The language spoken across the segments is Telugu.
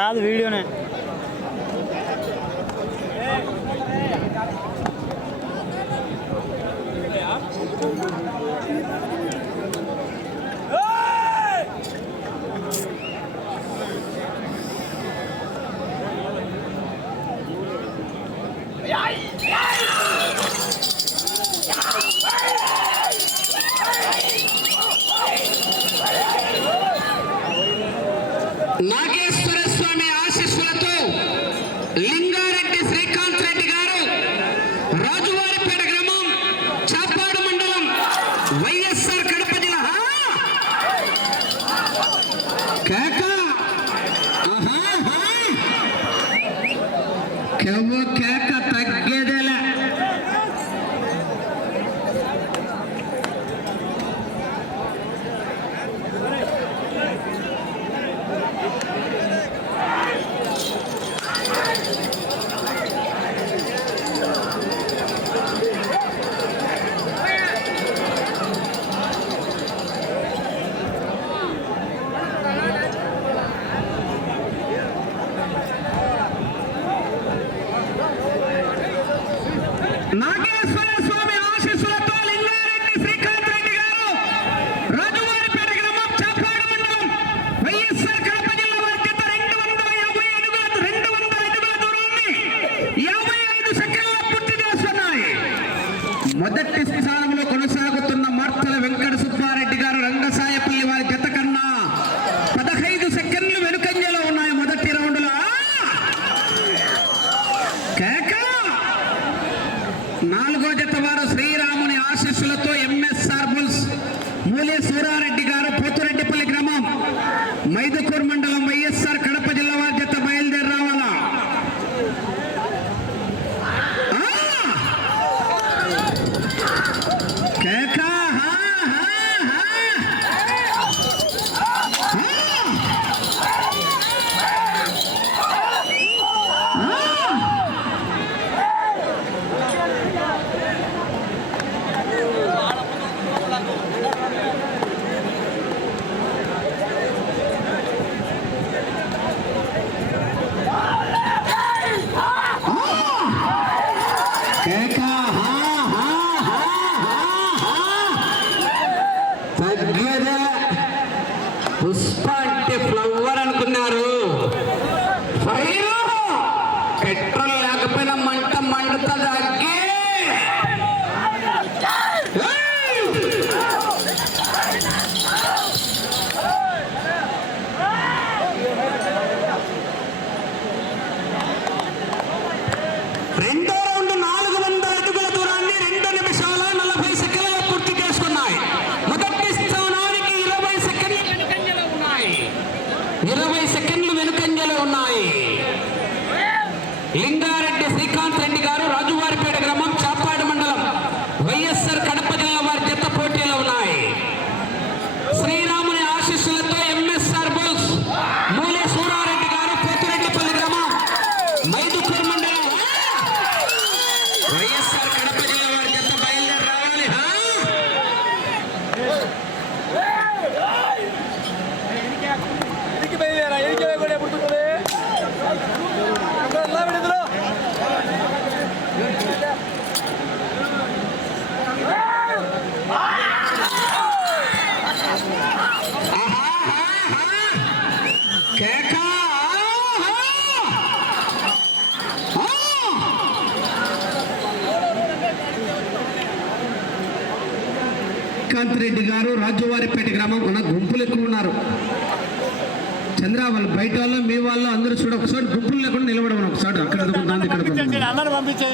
కాదు వీడియోనే. నాగేశ్వర నాలుగో జత వారు శ్రీరాముని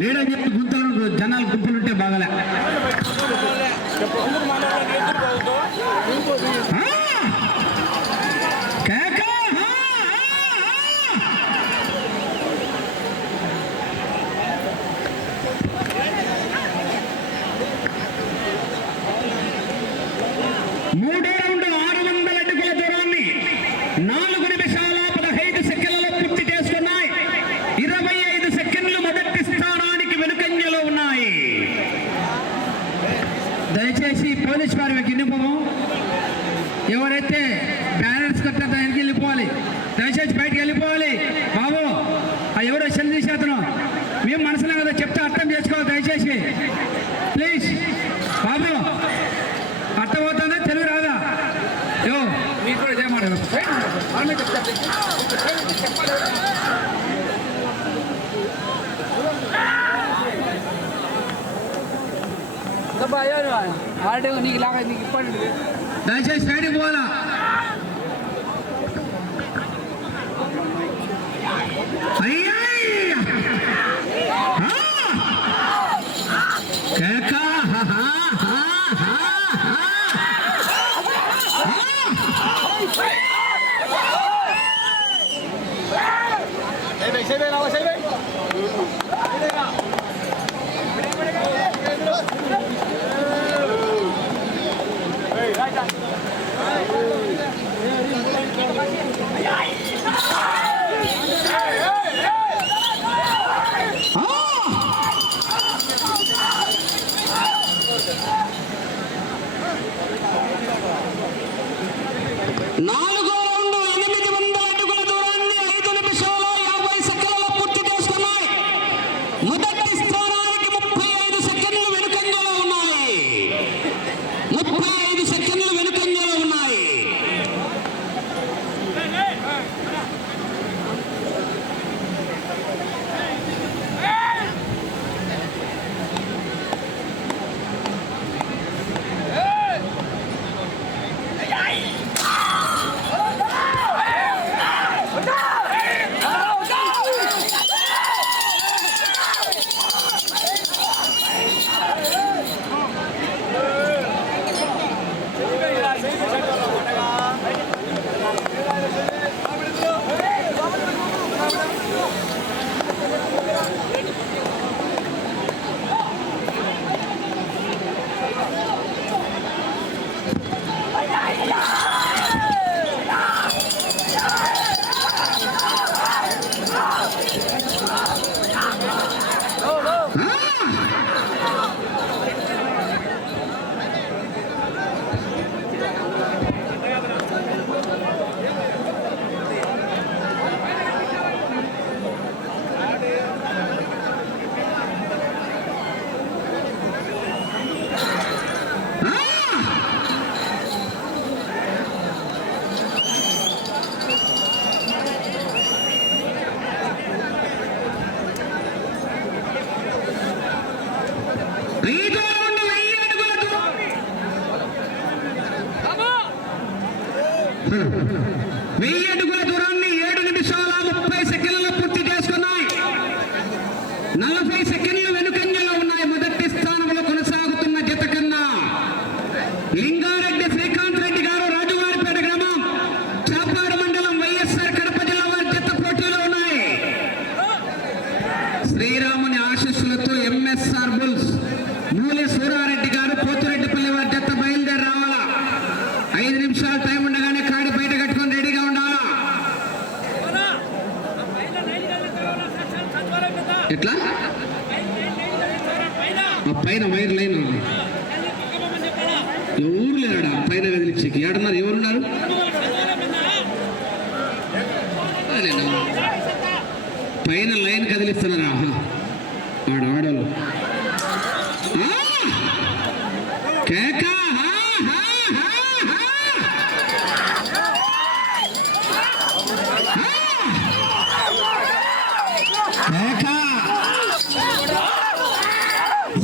ನೀಡಂಗಿ अर्थम दयचे प्लीज़ बाबू अर्थम होता चल रहा दयचे स्टेडियम बोला अरे se ve, no, se ve. মুক্তি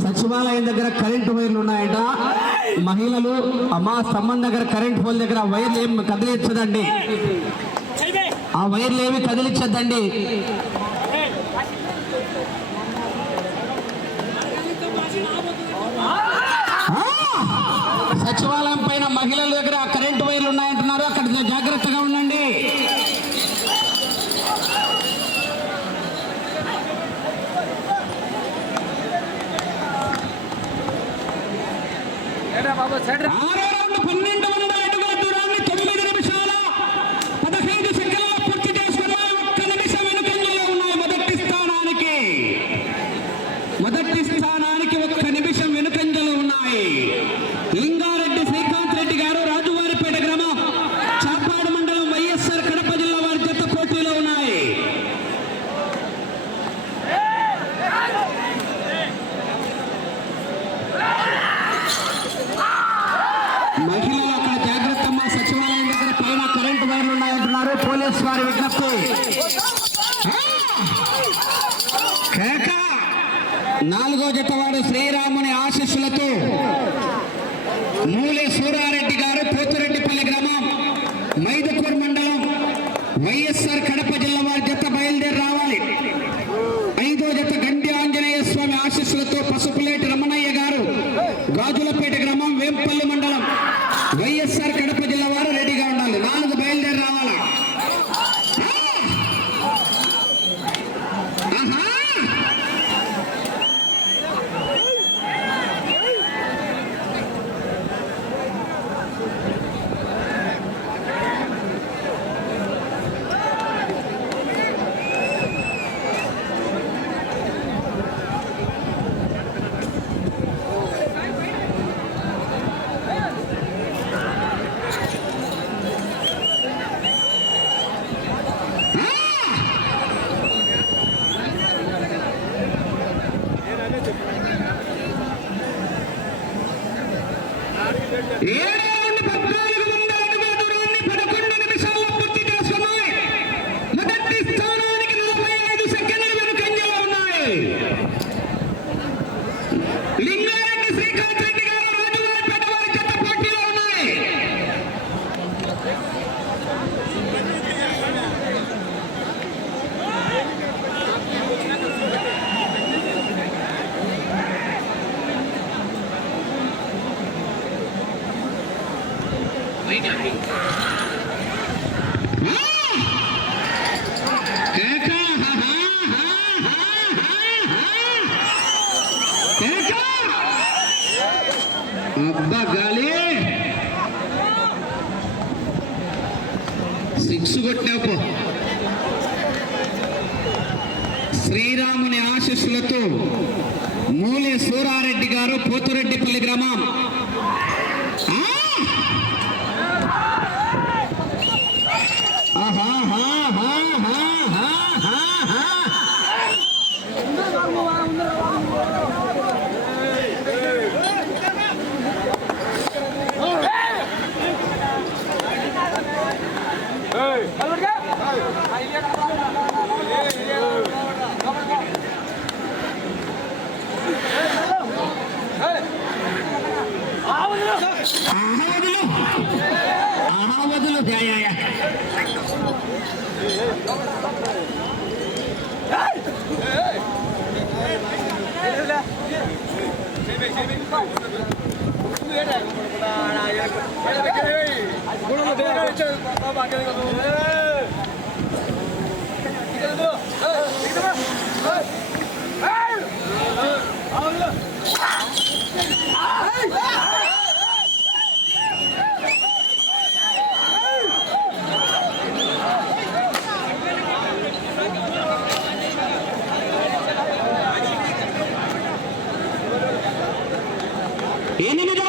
సచివాలయం దగ్గర కరెంటు వైర్లు ఉన్నాయట. మహిళలు మా స్తంభం దగ్గర కరెంట్ పోల్ దగ్గర వైర్లు ఏమి కదిలించదండి. ఆ వైర్లు ఏమి కదిలించద్దండి. సచివాలయం పైన మహిళల దగ్గర ಸೈಡ್ರಿ నాలుగో జతవాడు శ్రీరాముని ఆశీస్సులతో మూలే సూరారెడ్డి ఆశీస్సులతో మూలి సూరారెడ్డి గారు పోతురెడ్డిపల్లి గ్రామం. ఆహా. అహ్మదులు వ్యాయాయ Ah! ಏನೇನಿದೆ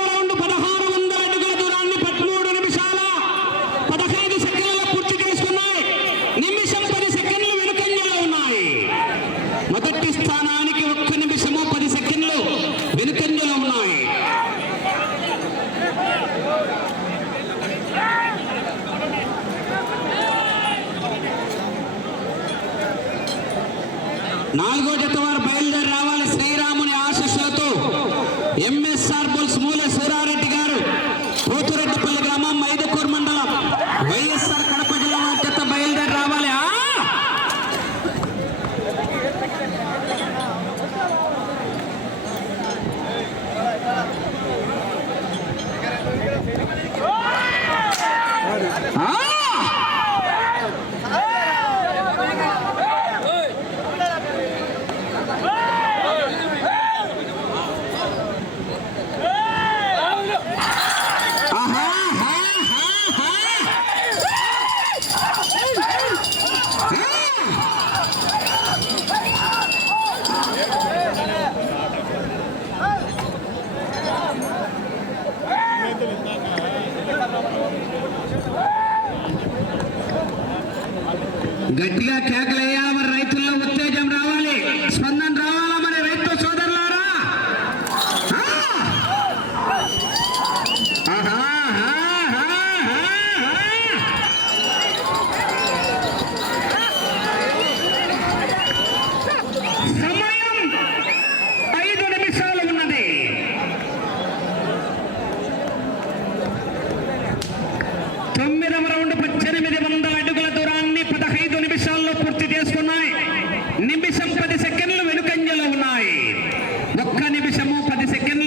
गटिया क्या कहे నిమిషము పది సెకండ్లు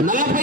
ನಲವತ್ತು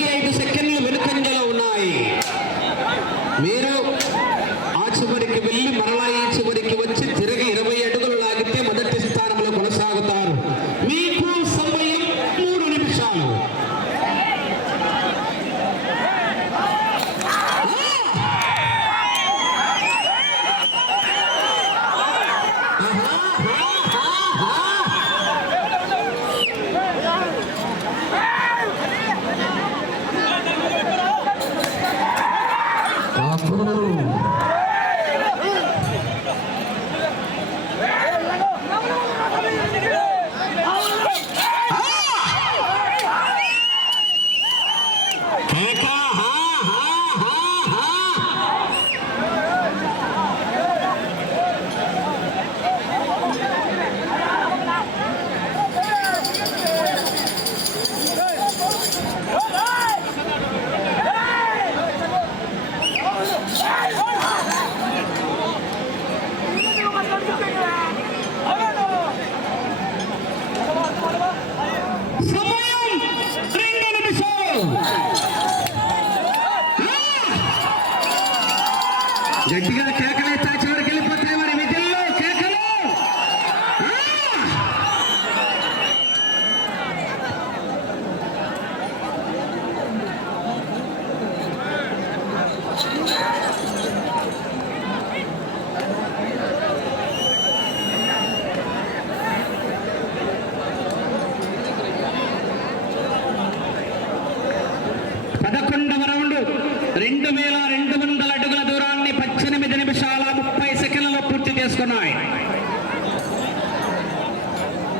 రెండు వేల రెండు వందల అడుగుల దూరాన్ని పద్దెనిమిది నిమిషాల ముప్పై సెకండ్లలో పూర్తి చేసుకున్నాయి.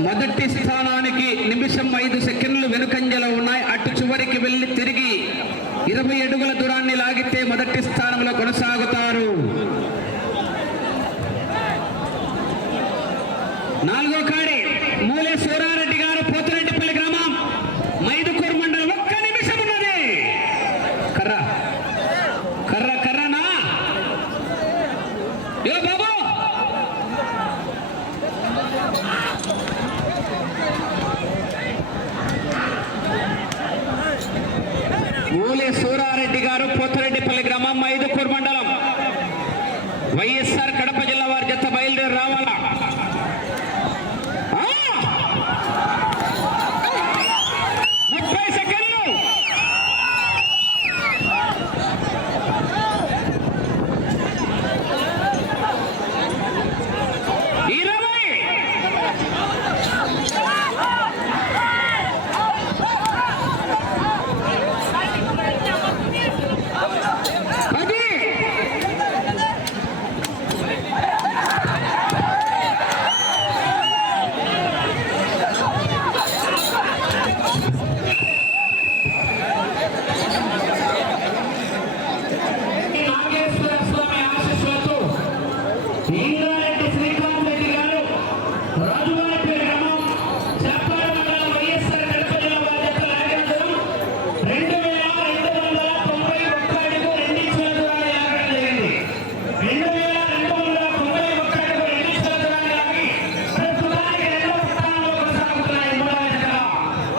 మొదటి స్థానానికి నిమిషం ఐదు సెకండ్ ನಮ್ಮ ಇದು